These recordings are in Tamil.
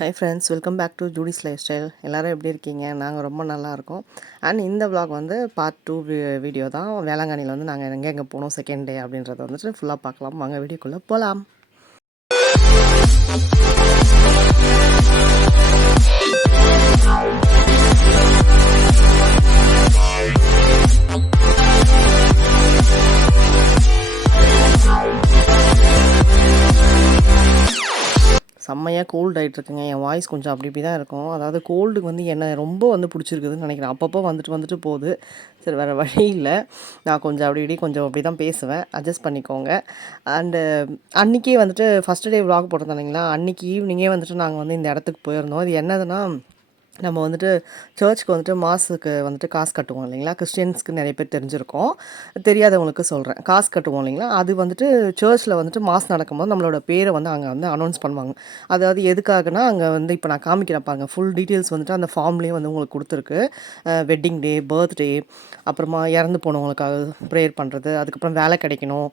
Hi friends, welcome back to Judy's lifestyle. எல்லோரும் எப்படி இருக்கீங்க? நாங்கள் ரொம்ப நல்லா இருக்கோம். அண்ட் இந்த vlog வந்து பார்ட் 2 வீடியோ தான். வேளாங்கண்ணியில் வந்து நாங்கள் எங்கே போனோம் செகண்ட் டே அப்படின்றத வந்துட்டு ஃபுல்லாக பார்க்கலாம். வாங்க வீடியோக்குள்ளே போகலாம். செம்மையாக கோல்டு ஆகிட்ருக்குங்க. என் வாய்ஸ் கொஞ்சம் அப்படி இப்படி தான் இருக்கும். அதாவது கோல்டுக்கு வந்து என்ன ரொம்ப வந்து பிடிச்சிருக்குதுன்னு நினைக்கிறேன். அப்பப்போ வந்துட்டு போகுது. சரி, வேறு வழி இல்லை. நான் கொஞ்சம் கொஞ்சம் அப்படி தான் பேசுவேன். அட்ஜஸ்ட் பண்ணிக்கோங்க. அண்டு அன்றைக்கே வந்துட்டு ஃபஸ்ட்டு டே விலாக் போட்டிருந்தோம் இல்லைங்களா? அன்றைக்கி ஈவினிங்கே வந்துட்டு நாங்கள் வந்து இந்த இடத்துக்கு போயிருந்தோம். இது என்னதுன்னா, நம்ம வந்துட்டு சர்ச்சுக்கு வந்துட்டு மாதத்துக்கு வந்துட்டு காசு கட்டுவோம் இல்லைங்களா? கிறிஸ்டியன்ஸ்க்கு நிறைய பேர் தெரிஞ்சிருக்கோம். தெரியாதவங்களுக்கு சொல்கிறேன். காசு கட்டுவோம் இல்லைங்களா? அது வந்துட்டு சர்ச்சில் வந்துட்டு மாஸ் நடக்கும்போது நம்மளோட பேரை வந்து அங்கே வந்து அனௌன்ஸ் பண்ணுவாங்க. அதாவது எதுக்காகனா, அங்கே வந்து இப்போ நான் காமிக்கிறேன் பாருங்க. ஃபுல் டீட்டெயில்ஸ் வந்துட்டு அந்த ஃபார்ம்லேயே வந்து உங்களுக்கு கொடுத்துருக்கு. வெட்டிங் டே, பர்த்டே, அப்புறமா இறந்து போனவங்களுக்காக ப்ரேயர் பண்ணுறது, அதுக்கப்புறம் வேலை கிடைக்கணும்,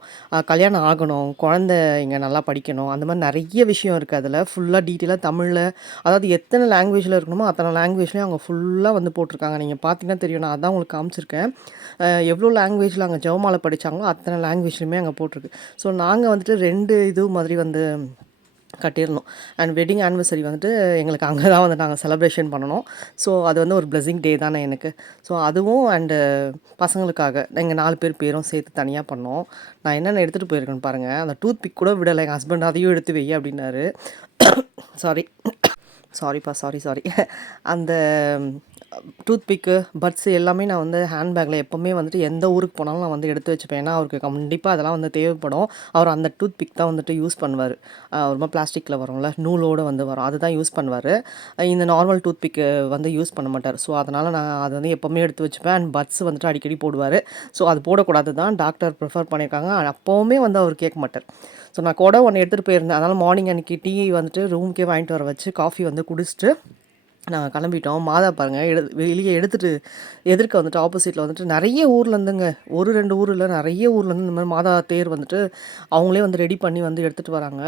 கல்யாணம் ஆகணும், குழந்தை இங்கே நல்லா படிக்கணும், அந்த மாதிரி நிறைய விஷயம் இருக்குது அதில். ஃபுல்லாக டீட்டெயிலாக தமிழில், அதாவது எத்தனை லாங்குவேஜில் இருக்கணுமோ அத்தனை லாங்குவேஜ்லேயும் அவங்க ஃபுல்லாக வந்து போட்டிருக்காங்க. நீங்கள் பார்த்தீங்கன்னா தெரியும். நான் அதான் உங்களுக்கு காமிச்சிருக்கேன். எவ்வளோ லாங்குவேஜில் அங்கே ஜெபமாலை படித்தாங்களோ அத்தனை லாங்குவேஜ்லையுமே அங்கே போட்டிருக்கு. ஸோ நாங்கள் வந்துட்டு 2 இது மாதிரி வந்து கட்டிடணும். அண்ட் வெட்டிங் ஆனிவர்சரி வந்துட்டு எங்களுக்கு அங்கே தான் வந்து நாங்கள் செலிப்ரேஷன் பண்ணணும். ஸோ அது வந்து ஒரு பிளெஸிங் டே தானே எனக்கு. ஸோ அதுவும் அண்டு பசங்களுக்காக எங்கள் 4 பேர் பேரும் சேர்த்து தனியாக பண்ணோம். நான் என்னென்ன எடுத்துகிட்டு போயிருக்கேன்னு பாருங்கள். அந்த டூத் பிக் கூட விடலை எங்கள் ஹஸ்பண்ட். அதையும் எடுத்து வை அப்படின்னாரு. சாரி. அந்த டூத் பிக்கு, பட்ஸு எல்லாமே நான் வந்து ஹேண்ட்பேக்கில் எப்போவுமே வந்துட்டு எந்த ஊருக்கு போனாலும் நான் வந்து எடுத்து வச்சுப்பேன். ஏன்னா அவருக்கு கண்டிப்பாக அதெல்லாம் வந்து தேவைப்படும். அவர் அந்த டூத் பிக் தான் வந்துட்டு யூஸ் பண்ணுவார். ரொம்ப பிளாஸ்டிக்கில் வரும்ல, நூலோடு வந்து வரும், அதுதான் யூஸ் பண்ணுவார். இந்த நார்மல் டூத் பிக்கு வந்து யூஸ் பண்ண மாட்டார். ஸோ அதனால் நான் அதை வந்து எப்போவுமே எடுத்து வச்சுப்பேன். அண்ட் பட்ஸ் வந்துட்டு அடிக்கடி போடுவார். ஸோ அது போடக்கூடாது தான் டாக்டர் ப்ரிஃபர் பண்ணியிருக்காங்க. அப்போவுமே வந்து அவர் கேட்க மாட்டார். ஸோ நான் கூட ஒன்று எடுத்துகிட்டு போயிருந்தேன். அதனால் மார்னிங் அன்றைக்கி டீ வந்துட்டு ரூமுக்கே வாங்கிட்டு வர வச்சு காஃபி வந்து குடிச்சிட்டு நாங்கள் கிளம்பிட்டோம். மாதா பாருங்கள், வெளியே எடுத்துகிட்டு எதிர்க்க வந்துட்டு ஆப்போசிட்டில் வந்துட்டு நிறைய ஊர்லேருந்துங்க, 1-2 ஊர் இல்லை, நிறைய ஊர்லேருந்து இந்த மாதிரி மாதா தேர் வந்துட்டு அவங்களே வந்து ரெடி பண்ணி வந்து எடுத்துகிட்டு வராங்க.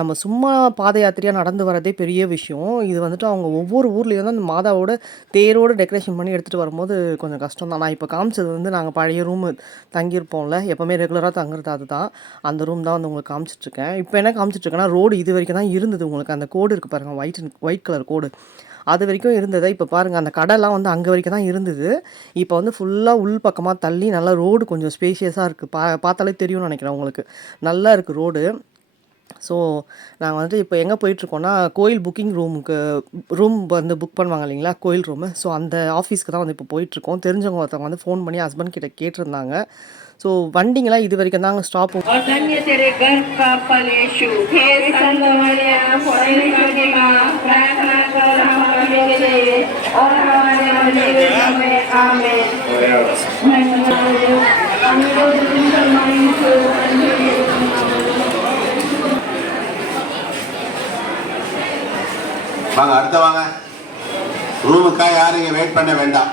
நம்ம சும்மா பாத யாத்திரையாக நடந்து வரதே பெரிய விஷயம். இது வந்துட்டு அவங்க ஒவ்வொரு ஊர்லேயும் தான் அந்த மாதாவோட தேரோடு டெக்கரேஷன் பண்ணி எடுத்துகிட்டு வரும்போது கொஞ்சம் கஷ்டம் தான். நான் இப்போ காமிச்சது வந்து நாங்கள் பழைய ரூமு தங்கியிருப்போம்ல, எப்போவுமே ரெகுலராக தங்குறது அதுதான். அந்த ரூம் தான் வந்து உங்களுக்கு காமிச்சிட்ருக்கேன். இப்போ என்ன காமிச்சிட்ருக்கேன்னா, ரோடு இது வரைக்கும் தான் இருந்தது. உங்களுக்கு அந்த கோடு இருக்குது பாருங்கள், ஒயிட் கலர் கோடு, அது வரைக்கும் இருந்தது. இப்போ பாருங்கள், அந்த கடைலாம் வந்து அங்கே வரைக்கும் தான் இருந்தது. இப்போ வந்து ஃபுல்லாக உள் பக்கமாக தள்ளி நல்லா ரோடு கொஞ்சம் ஸ்பேஷியஸாக இருக்குது. பார்த்தாலே தெரியும்னு நினைக்கிறேன் உங்களுக்கு. நல்லா இருக்குது ரோடு. ஸோ நாங்கள் வந்துட்டு இப்போ எங்கே போயிட்டுருக்கோன்னா, கோயில் புக்கிங் ரூம் வந்து புக் பண்ணுவாங்க இல்லைங்களா, கோயில் ரூமு. ஸோ அந்த ஆஃபீஸ்க்கு தான் வந்து இப்போ போயிட்டுருக்கோம். தெரிஞ்சவங்க ஒருத்தவங்க வந்து ஃபோன் பண்ணி ஹஸ்பண்ட் கிட்ட கேட்டிருந்தாங்க. ஸோ வண்டிங்கெல்லாம் இது வரைக்கும் தாங்க ஸ்டாப். வாங்க, அடுத்த வாங்க. ரூமுக்காக யாரும் இங்கே வெயிட் பண்ண வேண்டாம்.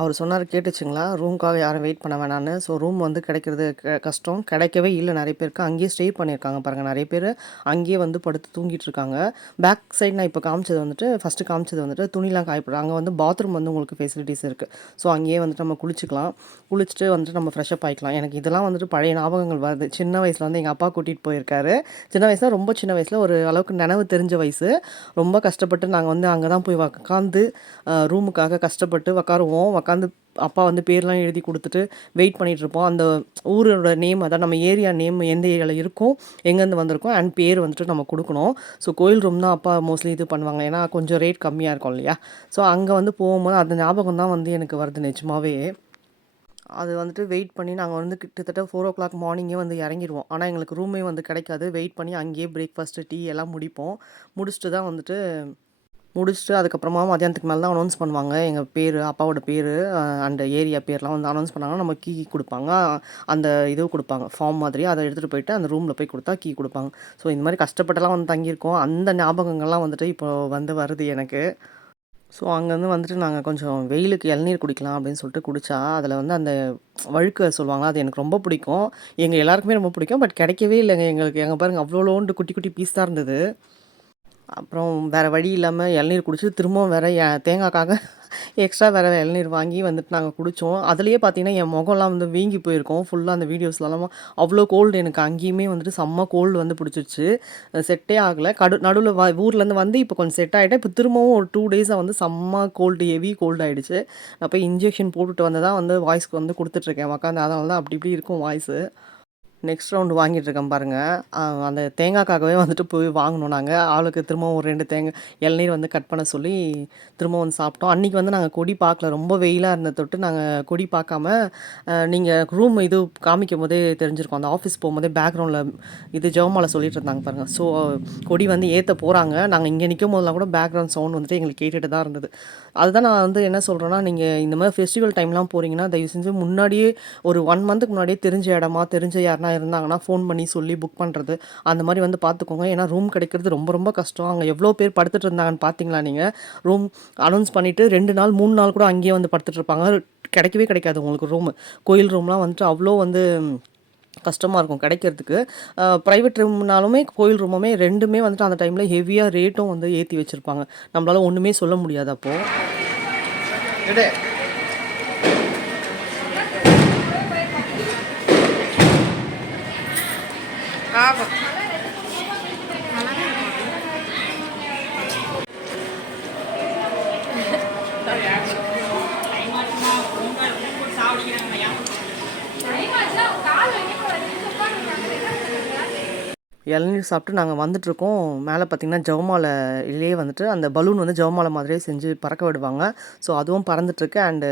அவர் சொன்னார், கேட்டுச்சுங்களா? ரூமுக்காக யாரும் வெயிட் பண்ண வேணான்னு. ஸோ ரூம் வந்து கிடைக்கிறது கஷ்டம். கிடைக்கவே இல்லை நிறைய பேருக்கு. அங்கேயே ஸ்டே பண்ணியிருக்காங்க பாருங்கள். நிறைய பேர் அங்கேயே வந்து படுத்து தூங்கிட்டு இருக்காங்க. பேக் சைட் நான் இப்போ ஃபஸ்ட்டு காமிச்சது வந்துட்டு துணிலாம் காயப்படும். அங்கே வந்து பாத்ரூம் வந்து உங்களுக்கு ஃபெசிலிட்டிஸ் இருக்குது. ஸோ அங்கேயே வந்துட்டு நம்ம குளிச்சுட்டு வந்துட்டு நம்ம ஃப்ரெஷ்அப் ஆகிக்கலாம். எனக்கு இதெல்லாம் வந்துட்டு பழைய ஞாபகங்கள் வருது. சின்ன வயசில் வந்து எங்கள் அப்பா கூட்டிகிட்டு போயிருக்காரு. சின்ன வயசில், ரொம்ப சின்ன வயசில், ஒரு அளவுக்கு நினைவு தெரிஞ்ச வயசு. ரொம்ப கஷ்டப்பட்டு நாங்கள் வந்து அங்கே தான் போய் உட்காந்து ரூமுக்காக கஷ்டப்பட்டு உட்காருவோம். உட்காந்து அப்பா வந்து பேர்லாம் எழுதி கொடுத்துட்டு வெயிட் பண்ணிகிட்ருப்போம். அந்த ஊரோட நேம், அதான் நம்ம ஏரியா நேம், எந்த ஏரியாவில் இருக்கும், எங்கேருந்து வந்திருக்கோம், அண்ட் பேர் வந்துட்டு நம்ம கொடுக்கணும். ஸோ கோயில் ரூம் தான் அப்பா மோஸ்ட்லி இது பண்ணுவாங்க. ஏன்னா கொஞ்சம் ரேட் கம்மியாக இருக்கும் இல்லையா? ஸோ அங்கே வந்து போகும்போது அந்த ஞாபகம் தான் வந்து எனக்கு வருது நிஜமாவே. அது வந்துட்டு வெயிட் பண்ணி நாங்கள் வந்து கிட்டத்தட்ட 4 o'clock மார்னிங்கே வந்து இறங்கிடுவோம். ஆனால் எங்களுக்கு ரூமே வந்து கிடைக்காது. வெயிட் பண்ணி அங்கேயே பிரேக்ஃபாஸ்ட்டு, டீ எல்லாம் முடிச்சுட்டு தான் வந்துட்டு அதுக்கப்புறமா மதியானத்துக்கு மேலே தான் அனௌன்ஸ் பண்ணுவாங்க. எங்கள் பேர், அப்பாவோட பேர், அண்ட் ஏரியா பேர்லாம் வந்து அனௌன்ஸ் பண்ணாங்கன்னா நம்ம கீ கொடுப்பாங்க. அந்த இது கொடுப்பாங்க, ஃபார்ம் மாதிரி. அதை எடுத்துகிட்டு போயிட்டு அந்த ரூமில் போய் கொடுத்தா கீ கொடுப்பாங்க. ஸோ இந்த மாதிரி கஷ்டப்பட்டெல்லாம் வந்து தங்கியிருக்கோம். அந்த ஞாபகங்கள்லாம் வந்துட்டு இப்போ வந்து வருது எனக்கு. ஸோ அங்கேருந்து வந்துட்டு நாங்கள் கொஞ்சம் வெயிலுக்கு இளநீர் குடிக்கலாம் அப்படின்னு சொல்லிட்டு குடித்தா, அதில் வந்து அந்த வழுக்க சொல்லுவாங்க, அது எனக்கு ரொம்ப பிடிக்கும். எங்கள் எல்லாருக்குமே ரொம்ப பிடிக்கும். பட் கிடைக்கவே இல்லைங்க எங்களுக்கு. எங்கே பாருங்கள், அவ்வளோண்டு குட்டி குட்டி பீஸ் தான் இருந்தது. அப்புறம் வேறு வழி இல்லாமல் இளநீர் குடிச்சு திரும்பவும் வேறு தேங்காய்க்காக எக்ஸ்ட்ரா வேறு இளநீர் வாங்கி வந்துட்டு நாங்கள் குடித்தோம். அதுலேயே பார்த்தீங்கன்னா என் முகம்லாம் வந்து வீங்கி போயிருக்கோம் ஃபுல்லாக அந்த வீடியோஸ்லலாம். அவ்வளோ கோல்டு எனக்கு அங்கேயுமே வந்துட்டு செம்ம கோல்டு வந்து பிடிச்சிருச்சு. செட்டே ஆகலை. நடுவில் ஊர்லேருந்து வந்து இப்போ கொஞ்சம் செட் ஆகிட்டேன். இப்போ திரும்பவும் ஒரு 2 டேஸாக வந்து செம்ம கோல்டு, ஹெவி கோல்டு ஆகிடுச்சு. நான் போய் இன்ஜெக்ஷன் போட்டுட்டு வந்து தான் வந்து வாய்ஸ்க்கு வந்து கொடுத்துட்ருக்கேன் உட்காந்து. அதனால தான் அப்படி இப்படி இருக்கும் வாய்ஸு. நெக்ஸ்ட் ரவுண்டு வாங்கிட்டுருக்கேன் பாருங்கள். அந்த தேங்காய்க்காகவே வந்துட்டு போய் வாங்கினோம் நாங்கள். ஆளுக்கு திரும்பவும் ஒரு 2 தேங்காய் இளநீர் வந்து கட் பண்ண சொல்லி திரும்ப வந்து சாப்பிட்டோம். அன்றைக்கி வந்து நாங்கள் கொடி பார்க்கல. ரொம்ப வெயிலாக இருந்த தொட்டு நாங்கள் கொடி பார்க்காம நீங்கள் ரூம் இது காமிக்கும் போதே தெரிஞ்சிருக்கோம். அந்த ஆஃபீஸ் போகும்போதே பேக்ரவுண்டில் இது ஜெவமாலை சொல்லிட்டு இருந்தாங்க பாருங்கள். ஸோ கொடி வந்து ஏற்ற போகிறாங்க. நாங்கள் இங்கே நிற்கும் போதெல்லாம் கூட பேக்ரவுண்ட் சவுண்ட் வந்துட்டு எங்களுக்கு கேட்டுட்டு தான் இருந்தது. அதுதான் நான் வந்து என்ன சொல்கிறேன்னா, நீங்கள் இந்த மாதிரி ஃபெஸ்டிவல் டைம்லாம் போகிறீங்கன்னா தயவு செஞ்சு முன்னாடியே ஒரு 1 மந்த்துக்கு முன்னாடியே தெரிஞ்ச இடமா, தெரிஞ்ச யாருனா இருந்தாங்கன்னா ஃபோன் பண்ணி சொல்லி புக் பண்ணுறது அந்த மாதிரி வந்து பார்த்துக்கோங்க. ஏன்னா ரூம் கிடைக்கிறது ரொம்ப ரொம்ப கஷ்டம். அங்கே எவ்வளோ பேர் படுத்துட்டு இருந்தாங்கன்னு பார்த்தீங்களா நீங்கள்? ரூம் அனௌன்ஸ் பண்ணிவிட்டு 2 நாள் 3 நாள் கூட அங்கேயே வந்து படுத்துட்டு இருப்பாங்க. கிடைக்கவே கிடைக்காது உங்களுக்கு ரூமு. கோயில் ரூம்லாம் வந்துட்டு அவ்வளோ வந்து கஷ்டமாக இருக்கும் கிடைக்கிறதுக்கு. ப்ரைவேட் ரூம்னாலுமே கோயில் ரூமுமே 2மே வந்துட்டு அந்த டைமில் ஹெவியாக ரேட்டும் வந்து ஏற்றி வச்சுருப்பாங்க. நம்மளால் ஒன்றுமே சொல்ல முடியாது அப்போது. இளநீர் சாப்பிட்டு நாங்கள் வந்துட்டுருக்கோம். மேலே பார்த்தீங்கன்னா ஜெவமாலையிலே வந்துட்டு அந்த பலூன் வந்து ஜெவமாலை மாதிரியே செஞ்சு பறக்க விடுவாங்க. ஸோ அதுவும் பறந்துட்டுருக்கு. அண்டு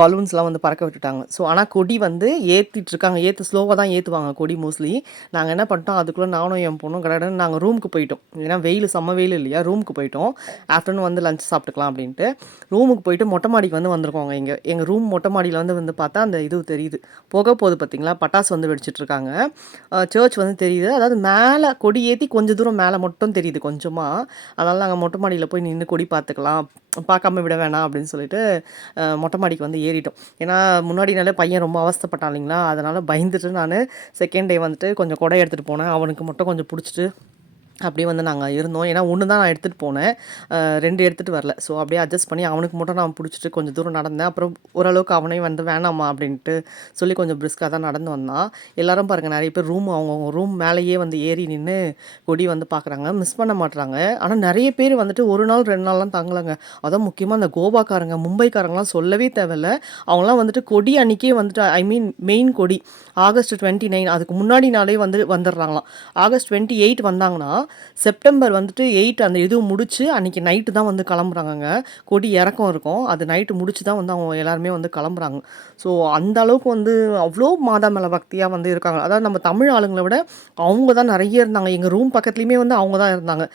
பலூன்ஸ்லாம் வந்து பறக்க விட்டுட்டாங்க. ஸோ ஆனால் கொடி வந்து ஏற்றிட்டுருக்காங்க. ஸ்லோவாக தான் ஏற்றுவாங்க கொடி மோஸ்ட்லி. நாங்கள் என்ன பண்ணிட்டோம், அதுக்குள்ளே நானும் என் பொண்ணும் கடகடன்னு நாங்கள் ரூமுக்கு போயிட்டோம். ஏன்னா செம்ம வெயில் இல்லையா? ரூமுக்கு போயிட்டோம். ஆஃப்டர்நூன் வந்து லஞ்ச் சாப்பிட்டுக்கலாம் அப்படின்ட்டு ரூமுக்கு போயிட்டு மொட்டை மாடிக்கு வந்து வந்திருக்கோங்க. எங்கள் ரூம் மொட்டை மாடியில் வந்து பார்த்தா அந்த இது தெரியுது. போக போகுது பார்த்தீங்களா? பட்டாசு வந்து வெடிச்சிட்ருக்காங்க. சர்ச் வந்து தெரியுது. அதாவது மேலே கொடி ஏற்றி கொஞ்சம் தூரம் மேலே மட்டும் தெரியுது கொஞ்சமாக. அதனால் நாங்கள் மொட்டை மாடியில் போய் நின்று கொடி பார்த்துக்கலாம், பார்க்காம விட வேணாம் அப்படின்னு சொல்லிட்டு மொட்டை மாடிக்கு வந்து ஏறிட்டோம். ஏன்னா முன்னாடினாலே பையன் ரொம்ப அவஸ்தைப்பட்டான் இல்லைங்களா? அதனால் பயந்துட்டு நான் செகண்ட் டே வந்துட்டு கொஞ்சம் குடை எடுத்துகிட்டு போனேன். அவனுக்கு மட்டும் கொஞ்சம் பிடிச்சிட்டு அப்படியே வந்து நாங்கள் இருந்தோம். ஏன்னா 1 தான் நான் எடுத்துகிட்டு போனேன். 2 எடுத்துகிட்டு வரல. ஸோ அப்படியே அட்ஜஸ்ட் பண்ணி அவனுக்கு மட்டும் நான் பிடிச்சிட்டு கொஞ்சம் தூரம் நடந்தேன். அப்புறம் ஓரளவுக்கு அவனையும் வந்து வேணாம்மா அப்படின்ட்டு சொல்லி கொஞ்சம் பிரிஸ்காக தான் நடந்து வந்தான். எல்லாரும் பாருங்கள், நிறைய பேர் அவங்கவுங்க ரூம் மேலேயே வந்து ஏறி நின்று கொடி வந்து பார்க்குறாங்க. மிஸ் பண்ண மாட்றாங்க. ஆனால் நிறைய பேர் வந்துட்டு 1 நாள் 2 நாள்லாம் தங்கலைங்க. அதான் முக்கியமாக அந்த கோவாக்காரங்க, மும்பைக்காரங்களாம் சொல்லவே தேவையில்ல. அவங்களாம் வந்துட்டு கொடி அன்றைக்கே வந்துட்டு மெயின் கொடி ஆகஸ்ட் 29 அதுக்கு முன்னாடி நாளே வந்துடுறாங்களாம். ஆகஸ்ட் 28 வந்தாங்கன்னா செப்டம்பர் வந்துட்டு 8 அந்த இது முடிச்சு அன்றைக்கி நைட்டு தான் வந்து கிளம்புறாங்கங்க. கொடி இறக்கம் இருக்கும். அது நைட்டு முடிச்சு தான் வந்து அவங்க எல்லாருமே வந்து கிளம்புறாங்க. ஸோ அந்த அளவுக்கு வந்து அவ்வளோ மாதா மேலே பக்தியாக வந்து இருக்காங்க. அதாவது நம்ம தமிழ் ஆளுங்களை விட அவங்க தான் நிறைய இருந்தாங்க. எங்கள் ரூம் பக்கத்துலேயுமே வந்து அவங்க தான் இருந்தாங்க.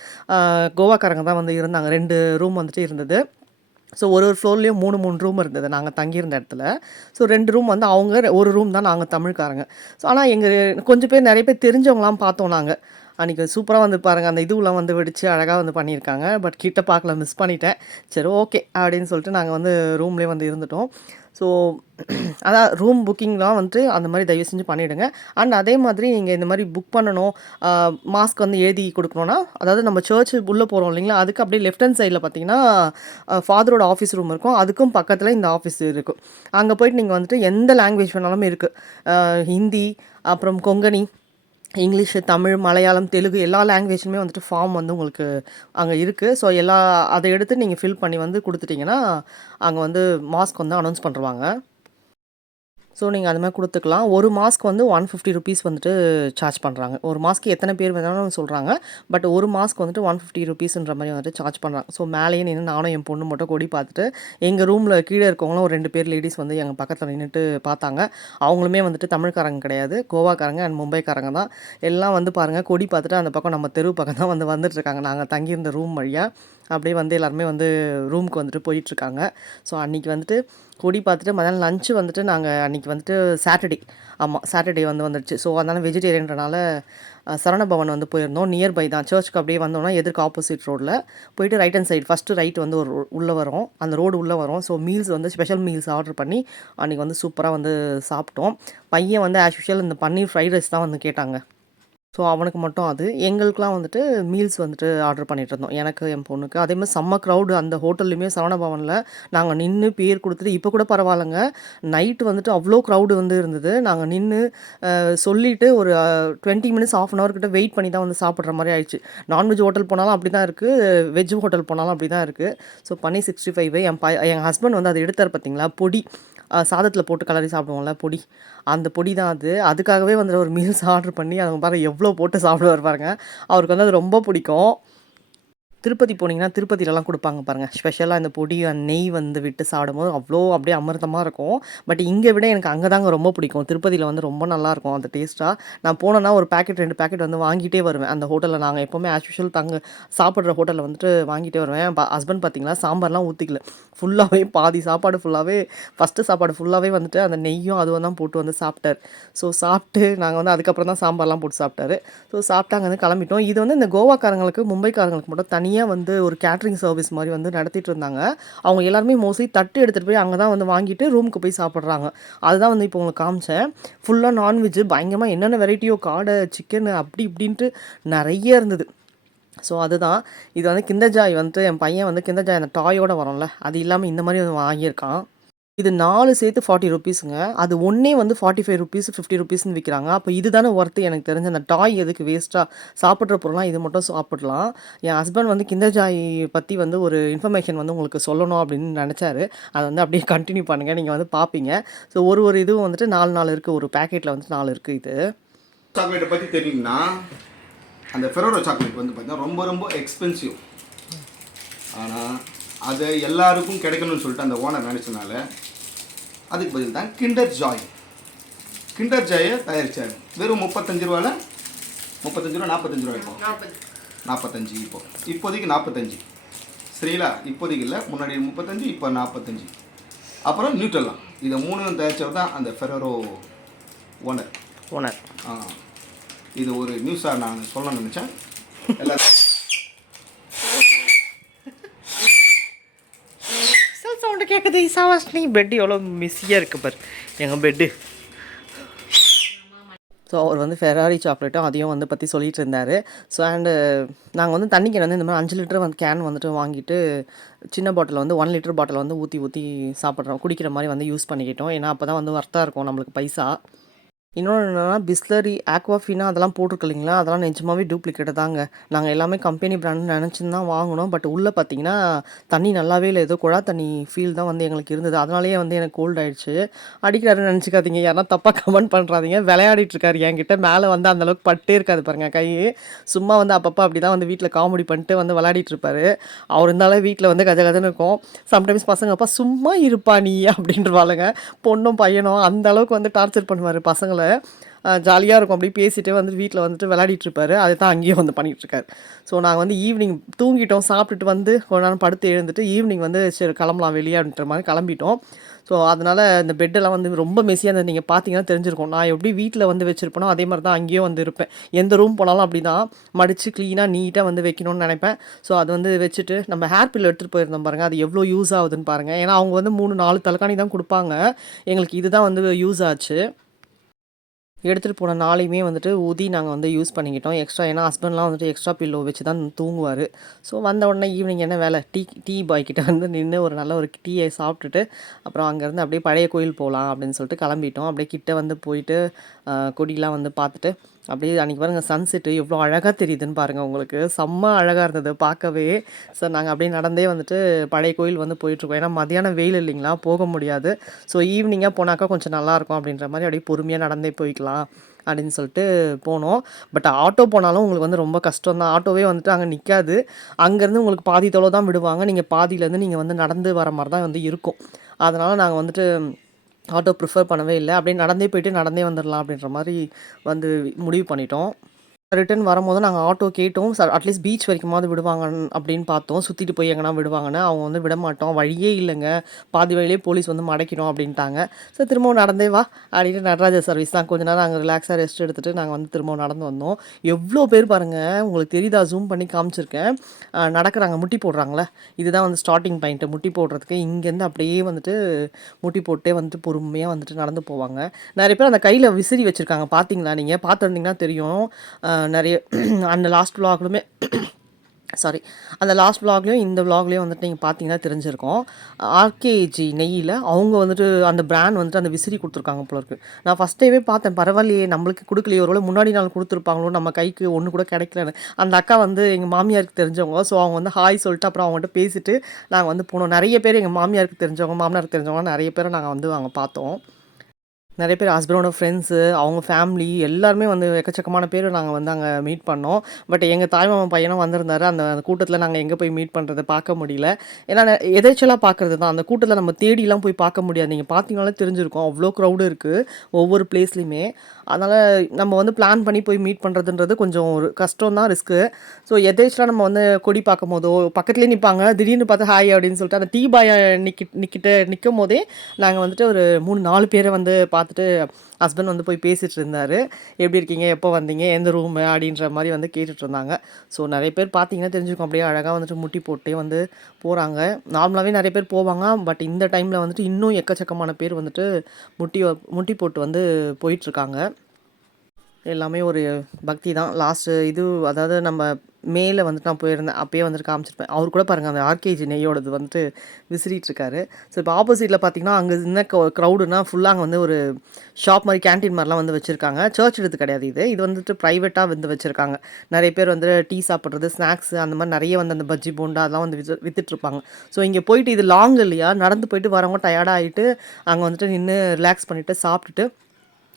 கோவாக்காரங்க தான் வந்து இருந்தாங்க. 2 ரூம் வந்துட்டு இருந்தது. ஸோ ஒரு ஃப்ளோர்லேயும் 3 ரூம் இருந்தது நாங்கள் தங்கியிருந்த இடத்துல. ஸோ 2 ரூம் வந்து அவங்க, 1 ரூம் தான் நாங்கள் தமிழ்காரங்க. ஸோ ஆனால் கொஞ்சம் பேர் நிறைய பேர் தெரிஞ்சவங்களாம் பார்த்தோம் நாங்கள். அன்றைக்கி சூப்பராக வந்து பாருங்கள், அந்த இதுவெலாம் வந்து வெடித்து அழகாக வந்து பண்ணியிருக்காங்க. பட் கிட்ட பார்க்கல, மிஸ் பண்ணிட்டேன். சரி ஓகே அப்படின்னு சொல்லிட்டு நாங்கள் வந்து ரூம்லேயே வந்து இருந்துட்டோம். ஸோ அதான் ரூம் புக்கிங்லாம் வந்துட்டு அந்த மாதிரி தயவு செஞ்சு பண்ணிவிடுங்க. அண்ட் அதே மாதிரி நீங்கள் இந்த மாதிரி புக் பண்ணணும், மாஸ்க் வந்து எழுதி கொடுக்கணுன்னா, அதாவது நம்ம சர்ச்சு உள்ளே போகிறோம் இல்லைங்களா? அதுக்கு அப்படியே லெஃப்ட் ஹேண்ட் சைடில் பார்த்தீங்கன்னா ஃபாதரோட ஆஃபீஸ் ரூம் இருக்கும். அதுக்கும் பக்கத்தில் இந்த ஆஃபீஸ் இருக்கும். அங்கே போயிட்டு நீங்கள் வந்துட்டு எந்த லாங்குவேஜ் வேணாலும் இருக்குது. ஹிந்தி, அப்புறம் கொங்கணி, இங்கிலீஷு, தமிழ், மலையாளம், தெலுங்கு எல்லா லாங்குவேஜுமே வந்துட்டு ஃபார்ம் வந்து உங்களுக்கு அங்கே இருக்குது. ஸோ அதை எடுத்து நீங்கள் ஃபில் பண்ணி வந்து கொடுத்துட்டிங்கன்னா அங்கே வந்து மாஸ்க் வந்து அனௌன்ஸ் பண்ணுவாங்க. ஸோ நீங்கள் அது மாதிரி கொடுத்துக்கலாம். ஒரு மாஸ்க் வந்து 150 ருபீஸ் வந்துட்டு சார்ஜ் பண்ணுறாங்க. ஒரு மாஸ்க்கு எத்தனை பேர் வேணாலும் சொல்கிறாங்க. பட் ஒரு மாஸ்க் வந்துட்டு 150 ருபீஸ்ன்ற மாதிரி வந்துட்டு சார்ஜ் பண்ணுறாங்க. ஸோ மேலேயே நின்று நானும் என் பொண்ணு மட்டும் கொடி பார்த்துட்டு, எங்கள் ரூமில் கீழே இருக்கவங்களும் ஒரு 2 பேர் லேடிஸ் வந்து எங்கள் பக்கத்தில் நின்றுட்டு பார்த்தாங்க. அவங்களுமே வந்துட்டு தமிழ்காரங்க கிடையாது, கோவாக்காரங்க அண்ட் மும்பைக்காரங்க தான். எல்லாம் வந்து பாருங்கள், கொடி பார்த்துட்டு அந்த பக்கம் நம்ம தெரு பக்கம் தான் வந்து வந்துட்டுருக்காங்க. நாங்கள் தங்கியிருந்த ரூம் வழியாக அப்படியே வந்து எல்லாருமே வந்து ரூமுக்கு வந்துட்டு போயிட்டுருக்காங்க. ஸோ அன்றைக்கி வந்துட்டு கொடி பார்த்துட்டு மதியானம் லஞ்சு வந்துட்டு நாங்கள் அன்றைக்கி வந்துட்டு சாட்டர்டே வந்து வந்துடுச்சு. ஸோ அதனால் வெஜிடேரியன்றனால சரவணபவன் வந்து போயிருந்தோம். நியர்பை தான், சர்ச்சுக்கு அப்படியே வந்தோம்னா எதிர்க்கு ஆப்போசிட் ரோடில் போயிட்டு right hand side first right வந்து ஒரு உள்ளே வரும், அந்த ரோடு உள்ளே வரும். ஸோ மீல்ஸ் வந்து ஸ்பெஷல் மீல்ஸ் ஆர்டர் பண்ணி அன்றைக்கி வந்து சூப்பராக வந்து சாப்பிட்டோம். பையன் வந்து ஆஸ் யூஷுவல் இந்த பன்னீர் ஃப்ரைட் ரைஸ் தான் வந்து கேட்டாங்க. ஸோ அவனுக்கு மட்டும் அது. எங்களுக்கெலாம் வந்துட்டு மீல்ஸ் வந்துட்டு ஆர்டர் பண்ணிட்டு இருந்தோம். எனக்கு, என் பொண்ணுக்கு. அதேமாதிரி செம்ம க்ரௌடு அந்த ஹோட்டல்லையுமே சரவண பவன்ல. நாங்க நின்னு பேர் குடுத்துட்டு இப்போ கூட பரவாயில்லங்க. நைட்டு வந்துட்டு அவ்ளோ க்ரௌடு வந்து இருந்தது. நாங்க நின்னு சொல்லிட்டு ஒரு 20 மினிட்ஸ், 1/2 அன் ஹவர் கிட்ட வெயிட் பண்ணி தான் வந்து சாப்பிடுற மாரி ஆயிடுச்சு. நான்வெஜ் ஹோட்டல் போனாலும் அப்படி தான் இருக்கு. வெஜ் ஹோட்டல் போனாலும் அப்படி தான் இருக்கு. ஸோ பன்னீர் 65 என் ஹஸ்பண்ட் வந்து அத எடுத்தாரு பார்த்தீங்களா, பொடி. சாதத்தில போட்டு கலரி சாப்பிடுவோம்ல பொடி. அந்த பொடி தான் அது. அதுக்காகவே வந்து ஒரு மீல்ஸ் ஆர்டர் பண்ணி அத பாருங்க எவ்வளோ போட்டு சாப்பிடுவாரு பாருங்க. அவருக்கு வந்து அது ரொம்ப பிடிக்கும். திருப்பதி போனீங்கன்னா, திருப்பதிலலாம் குடுப்பாங்க பாருங்க. ஸ்பெஷலா இந்த பொடி நெய் வந்து விட்டு சாப்பிடும்போது அவ்ளோ அப்படியே அமிர்தமா இருக்கும். பட் இங்க விட எனக்கு அங்க தாங்க ரொம்ப பிடிக்கும். திருப்பதில வந்து ரொம்ப நல்லாயிருக்கும் அந்த டேஸ்ட்டா. நான் போனேன்னா ஒரு பாக்கெட் 2 பாக்கெட் வந்து வாங்கிட்டே வருவேன். அந்த ஹோட்டல்ல நாங்க எப்பவுமே ஆஸ் யூசுவல் சாப்பிடுற ஹோட்டல்ல வந்துட்டு வாங்கிட்டே வருவேன். ஹஸ்பண்ட் பார்த்தீங்கன்னா, சாம்பார்லாம் ஊத்திக்கல. ஃபுல்லாவே பாதி சாப்பாடு ஃபுல்லாவே ஃபர்ஸ்ட்டு சாப்பாடு ஃபுல்லாவே வந்துட்டு அந்த நெய்யும் அதுவும் தான் போட்டு வந்து சாப்பிட்டாரு. ஸோ சாப்பிட்டு நாங்க வந்து அதுக்கப்புறம் தான் சாம்பார்லாம் போட்டு சாப்பிட்டாரு. ஸோ சாப்பிட்டு அங்கேருந்து கிளம்பிட்டோம். இது வந்து இந்த கோவாக்காரங்களுக்கு, மும்பைக்காரங்களுக்கு மட்டும் தனியா வந்து ஒரு கேட்டரிங் சர்வீஸ் மாரி வந்து நடத்திட்டு இருந்தாங்க. அவங்க எல்லாருமே மோஸ்ட்லி தட்டு எடுத்துட்டு போய் அங்க தான் வந்து வாங்கிட்டு ரூமுக்கு போய் சாப்பிடுறாங்க. அதுதான் வந்து இப்போ உங்களுக்கு காமிச்சேன். ஃபுல்லா நான்வெஜ் பயங்கரமா என்னென்ன வெரைட்டியோ காடை, சிக்கனு அப்படி இப்படின்ட்டு நெறைய இருந்தது. ஸோ அதுதான். இது வந்து கிண்டர் ஜாய் வந்துட்டு என் பையன் வந்து கிண்டர் ஜாய் அந்த டாயோட வரும்ல, அது இல்லாம இந்த மாரி வந்து வாங்கியிருக்கான். இது 4 சேர்த்து ₹40ங்க. அது ஒண்ணே வந்து ₹45, ₹50ன்னு விக்கிறாங்க. அப்ப இது தானே ஒர்த்து எனக்கு தெரிஞ்சு. அந்த டாய் எதுக்கு வேஸ்ட்டா? சாப்பிடுற பொருள்லாம் இது மட்டும் சாப்பிடலாம். என் ஹஸ்பண்ட் வந்து கிண்டர் ஜாய் பத்தி வந்து ஒரு இன்ஃபர்மேஷன் வந்து உங்களுக்கு சொல்லணும் அப்படின்னு நெனச்சாரு. அத வந்து அப்படியே கன்டின்யூ பண்ணுங்க. நீங்க வந்து பார்ப்பீங்க. ஸோ ஒரு ஒரு இதுவும் வந்துட்டு 4 இருக்கு. ஒரு பேக்கெட்ல வந்து 4 இருக்கு இது. சாக்லேட்டை பற்றி தெரியுங்கன்னா, அந்த ஃபெரோரோ சாக்லேட் வந்து பார்த்தீங்கன்னா ரொம்ப ரொம்ப எக்ஸ்பென்சிவ். ஆனால் அதை எல்லாருக்கும் கிடைக்கணும்னு சொல்லிட்டு அந்த ஓனர் நினச்சனால அதுக்கு பதில் தான் கிண்டர் ஜாய். கிண்டர் ஜாயை தயாரித்தார். வெறும் 35 ரூபாயில் 35 ரூபா 45 ரூபா இப்போ 45 இப்போதைக்கு 45 சரிங்களா. இப்போதைக்கு இல்லை, முன்னாடி 35, இப்போ 45. அப்புறம் நியூட்ரலா. இதை 3 தயாரித்தவர் தான் அந்த ஃபெரோரோ ஓனர். இது ஒரு நியூஸாக நான் சொல்ல நினச்சேன். எல்லாரும் சவுண்டு கேட்குது. சாவாஸ்னி பெட் எவ்வளோ மிஸ்ஸியாக இருக்குது பாரு எங்கள் பெட்டு. ஸோ அவர் வந்து ஃபெராரி சாக்லேட்டும் அதையும் வந்து பற்றி சொல்லிட்டு இருந்தார். ஸோ நாங்கள் வந்து தண்ணி கேன் வந்து இந்த மாதிரி 5 லிட்டர் வந்து கேன் வந்துட்டு வாங்கிட்டு சின்ன பாட்டில் வந்து 1 லிட்டர் பாட்டில் வந்து ஊற்றி சாப்பிட்றோம், குடிக்கிற மாதிரி வந்து யூஸ் பண்ணிக்கிட்டோம். ஏன்னா அப்போ தான் வந்து ஒர்த்தாக இருக்கும் நம்மளுக்கு பைசா. இன்னொன்று என்னென்னா பிஸ்லரி, ஆக்வாஃபினா அதெல்லாம் போட்டிருக்கு இல்லைங்களா, அதெல்லாம் நிஜமாவே டூப்ளிகேட்டு தாங்க. நாங்கள் எல்லாமே கம்பெனி பிராண்டுன்னு நினச்சின்னு தான் வாங்கினோம். பட் உள்ளே பார்த்தீங்கன்னா தண்ணி நல்லாவே இல்லை. ஏதோ குழா தண்ணி ஃபீல் தான் வந்து எங்களுக்கு இருந்தது. அதனாலேயே வந்து எனக்கு கோல்ட் ஆயிடுச்சு. அடிக்கிறாருன்னு நினச்சிக்காதீங்க, யாரா தப்பாக கமெண்ட் பண்ணுறாதீங்க. விளையாடிட்டு இருக்காரு என்கிட்ட. மேலே வந்து அந்தளவுக்கு பட்டே இருக்காது பாருங்கள் கை. சும்மா வந்து அப்பப்போ அப்படி தான் வந்து வீட்டில் காமெடி பண்ணிட்டு வந்து விளையாடிட்டு இருப்பாரு. அவர் இருந்தாலும் வீட்டில் வந்து கஜ கஜன்னு இருக்கும். சம்டைம்ஸ் பசங்க அப்பா சும்மா இருப்பா நீ அப்படின்றவாளுங்க. பொண்ணும் பையனும் அந்த அளவுக்கு வந்து டார்ச்சர் பண்ணுவார் பசங்களை. ஜாலியாக இருக்கும். அப்படி பேசிட்டு வந்து வீட்டில் வந்துட்டு விளையாடிட்டு இருப்பாரு. அதை தான் அங்கேயும் வந்து பண்ணிகிட்ருக்காரு. ஸோ நாங்கள் வந்து ஈவினிங் தூங்கிட்டோம். சாப்பிட்டுட்டு வந்து கொஞ்ச நேரம் படுத்து எழுந்துட்டு ஈவினிங் வந்து சரி கிளம்பலாம் வெளியே அப்படின்ற மாதிரி கிளம்பிட்டோம். ஸோ அதனால் இந்த பெட்டெல்லாம் வந்து ரொம்ப மெஸ்ஸியாக இருந்தது. நீங்கள் பார்த்தீங்கன்னா தெரிஞ்சிருக்கும். நான் எப்படி வீட்டில் வந்து வச்சுருப்பேனோ அதே மாதிரி தான் அங்கேயும் வந்து இருப்பேன். எந்த ரூம் போனாலும் அப்படி தான் மடித்து க்ளீனாக நீட்டாக வந்து வைக்கணும்னு நினைப்பேன். ஸோ அது வந்து வச்சுட்டு நம்ம ஹேர் பில்லோ எடுத்துகிட்டு போயிருந்தோம் பாருங்கள். அது எவ்வளோ யூஸ் ஆகுதுன்னு பாருங்கள். ஏன்னா அவங்க வந்து 3-4 தலைக்காணி தான் கொடுப்பாங்க. எங்களுக்கு இது தான் வந்து யூஸ் ஆச்சு. எடுத்துகிட்டு போன நாளையுமே வந்துட்டு ஊதி நாங்கள் வந்து யூஸ் பண்ணிக்கிட்டோம். எக்ஸ்ட்ரா ஏன்னா ஹஸ்பண்ட்லாம் வந்துட்டு எக்ஸ்ட்ரா பில்லோ வச்சு தான் தூங்குவார். ஸோ வந்த உடனே ஈவினிங் என்ன வேலை, டீ பாய்கிட்ட வந்து நின்று ஒரு நல்ல ஒரு டீயை சாப்பிட்டுட்டு அப்புறம் அங்கேருந்து அப்படியே பழைய கோயில் போகலாம் அப்படின்னு சொல்லிட்டு கிளம்பிட்டோம். அப்படியே கிட்ட வந்து போயிட்டு கொடியெலாம் வந்து பார்த்துட்டு அப்படியே அன்றைக்கி பாருங்கள் சன்செட்டு எவ்வளோ அழகாக தெரியுதுன்னு பாருங்கள் உங்களுக்கு. செம்ம அழகாக இருந்தது பார்க்கவே. ஸோ நாங்கள் அப்படியே நடந்தே வந்துட்டு பழைய கோயில் வந்து போயிட்டுருக்கோம். ஏன்னா மதியானம் வெயில் இல்லைங்களா, போக முடியாது. ஸோ ஈவினிங்காக போனாக்கா கொஞ்சம் நல்லாயிருக்கும் அப்படின்ற மாதிரி அப்படியே பொறுமையாக நடந்தே போய்க்கலாம் அப்படின்னு சொல்லிட்டு போனோம். பட் ஆட்டோ போனாலும் உங்களுக்கு வந்து ரொம்ப கஷ்டம் தான். ஆட்டோவே வந்துட்டு அங்கே நிற்காது. அங்கேருந்து உங்களுக்கு பாதி தொலை தான் விடுவாங்க. நீங்கள் பாதியிலேருந்து நீங்கள் வந்து நடந்து வர மாதிரி தான் வந்து இருக்கும். அதனால் நாங்கள் வந்துட்டு ஆட்டோ ப்ரிஃபர் பண்ணவே இல்லை. அப்படியே நடந்தே போயிட்டு நடந்தே வந்துடலாம் அப்படின்ற மாதிரி வந்து முடிவு பண்ணிட்டோம். ரிட்டர்ன் வரும்போது நாங்கள் ஆட்டோ கேட்டோம். அட்லீஸ்ட் பீச் வரைக்குமாவது விடுவாங்க அப்படின்னு பார்த்தோம். சுற்றிட்டு போய் எங்கன்னா விடுவாங்கன்னு. அவங்க வந்து விட மாட்டோம், வழியே இல்லைங்க, பாதி வழியிலே போலீஸ் வந்து மடைக்கணும் அப்படின்ட்டாங்க. ஸோ திரும்பவும் நடந்தே வா அப்படின்ட்டு நடராஜா சர்வீஸ் தான் கொஞ்ச நேரம் அங்கே ரிலாக்ஸாக ரெஸ்ட் எடுத்துகிட்டு நாங்கள் வந்து திரும்பவும் நடந்து வந்தோம். எவ்வளோ பேர் பாருங்கள், உங்களுக்கு தெரியுதா, ஜூம் பண்ணி காமிச்சிருக்கேன். நடக்கிறாங்க, முட்டி போடுறாங்களே, இதுதான் வந்து ஸ்டார்டிங் பாயிண்ட்டு. முட்டி போடுறதுக்கு இங்கேருந்து அப்படியே வந்துட்டு முட்டி போட்டே வந்துட்டு பொறுமையாக வந்துட்டு நடந்து போவாங்க. நிறைய பேர் அந்த கையில் விசிறி வச்சுருக்காங்க. பார்த்தீங்களா, நீங்கள் பார்த்துருந்தீங்கன்னா தெரியும். நிறைய அந்த லாஸ்ட் vlogலுமே சாரி அந்த லாஸ்ட் vlogலையும் இந்த vlogலையும் வந்துட்டு நீங்கள் பார்த்தீங்கன்னா தெரிஞ்சிருக்கும். ஆர்கேஜி நெய்யில் அவங்க வந்துட்டு அந்த பிராண்ட் வந்துட்டு அந்த விசிறி கொடுத்துருக்காங்க போல இருக்குது. நான் ஃபஸ்ட் டேவே பார்த்தேன், பரவாயில்லையே நம்மளுக்கு கொடுக்கலையே, ஒருவேளை முன்னாடி நாள் கொடுத்துருப்பாங்களோ, நம்ம கைக்கு ஒன்று கூட கிடைக்கலன்னு. அந்த அக்கா வந்து எங்கள் மாமியாருக்கு தெரிஞ்சவங்க. ஸோ அவங்க வந்து ஹாய் சொல்லிட்டு அப்புறம் அவங்ககிட்ட பேசிட்டு நாங்கள் வந்து போனோம். நிறைய பேர் எங்கள் மாமியாருக்கு தெரிஞ்சவங்க, மாமனாருக்கு தெரிஞ்சவங்க நிறைய பேரை நாங்கள் வந்து அங்கே பார்த்தோம். நிறைய பேர் ஹஸ்பண்டோட ஃப்ரெண்ட்ஸு, அவங்க ஃபேமிலி எல்லாருமே வந்து எக்கச்சக்கமான பேர் நாங்கள் வந்து அங்கே மீட் பண்ணோம். பட் எங்கள் தாய்மாமன் பையனும் வந்திருந்தாரு. அந்த அந்த கூட்டத்தில் நாங்கள் எங்கே போய் மீட் பண்ணுறது பார்க்க முடியல. ஏன்னா எதேர்ச்சலாக பார்க்குறது தான். அந்த கூட்டத்தில் நம்ம தேடிலாம் போய் பார்க்க முடியாது. நீங்கள் பார்த்தீங்கனாலே தெரிஞ்சிருக்கும், அவ்வளோ க்ரௌடு இருக்குது ஒவ்வொரு பிளேஸ்லையுமே. அதனால் நம்ம வந்து பிளான் பண்ணி போய் மீட் பண்ணுறதுன்றது கொஞ்சம் ஒரு கஷ்டம் தான், ரிஸ்க்கு. ஸோ எதேர்ச்சலாக நம்ம வந்து கொடி பார்க்கும் போதோ பக்கத்துலேயே நிற்பாங்க, திடீர்னு பார்த்து ஹாய் அப்படின்னு சொல்லிட்டு அந்த டீ பாயை நிற்கும் போதே நாங்கள் வந்துட்டு ஒரு 3-4 பேரை வந்து பார்த்துட்டு ஹஸ்பண்ட் வந்து போய் பேசிகிட்டு இருந்தார். எப்படி இருக்கீங்க, எப்போ வந்தீங்க, எந்த ரூமு அப்படின்ற மாதிரி வந்து கேட்டுட்டு இருந்தாங்க. ஸோ நிறைய பேர் பார்த்தீங்கன்னா தெரிஞ்சுக்கும், அப்படியே அழகாக வந்துட்டு முட்டி போட்டே வந்து போகிறாங்க. நார்மலாகவே நிறைய பேர் போவாங்க. பட் இந்த டைமில் வந்துட்டு இன்னும் எக்கச்சக்கமான பேர் வந்துட்டு முட்டி போட்டு வந்து போயிட்டுருக்காங்க. எல்லாமே ஒரு பக்தி தான். லாஸ்ட்டு இது அதாவது நம்ம மேலே வந்துட்டு நான் போயிருந்தேன், அப்பயே வந்துட்டு காமிச்சிருப்பேன். அவர் கூட பாருங்கள் அந்த ஆர்கேஜி நெய்யோடது வந்துட்டு விசிறிட்டுருக்காரு. ஸோ இப்போ ஆப்போசிட்டில் பார்த்தீங்கன்னா அங்கே என்ன க்ரௌடுனா ஃபுல்லாக அங்கே வந்து ஒரு ஷாப் மாதிரி கேன்டீன் மாதிரிலாம் வந்து வச்சுருக்காங்க. சர்ச் எடுத்து கிடையாது இது, இது வந்துட்டு ப்ரைவேட்டாக வந்து வச்சுருக்காங்க. நிறைய பேர் வந்து டீ சாப்பிட்றது, ஸ்நாக்ஸு அந்த மாதிரி நிறைய வந்து அந்த பஜ்ஜி போண்டா அதெல்லாம் வந்து விற்றுட்ருப்பாங்க. ஸோ இங்கே போயிட்டு இது லாங் இல்லையா, நடந்து போயிட்டு வரவங்க டயர்டாகிட்டு அங்கே வந்துட்டு நின்று ரிலாக்ஸ் பண்ணிவிட்டு சாப்பிட்டுட்டு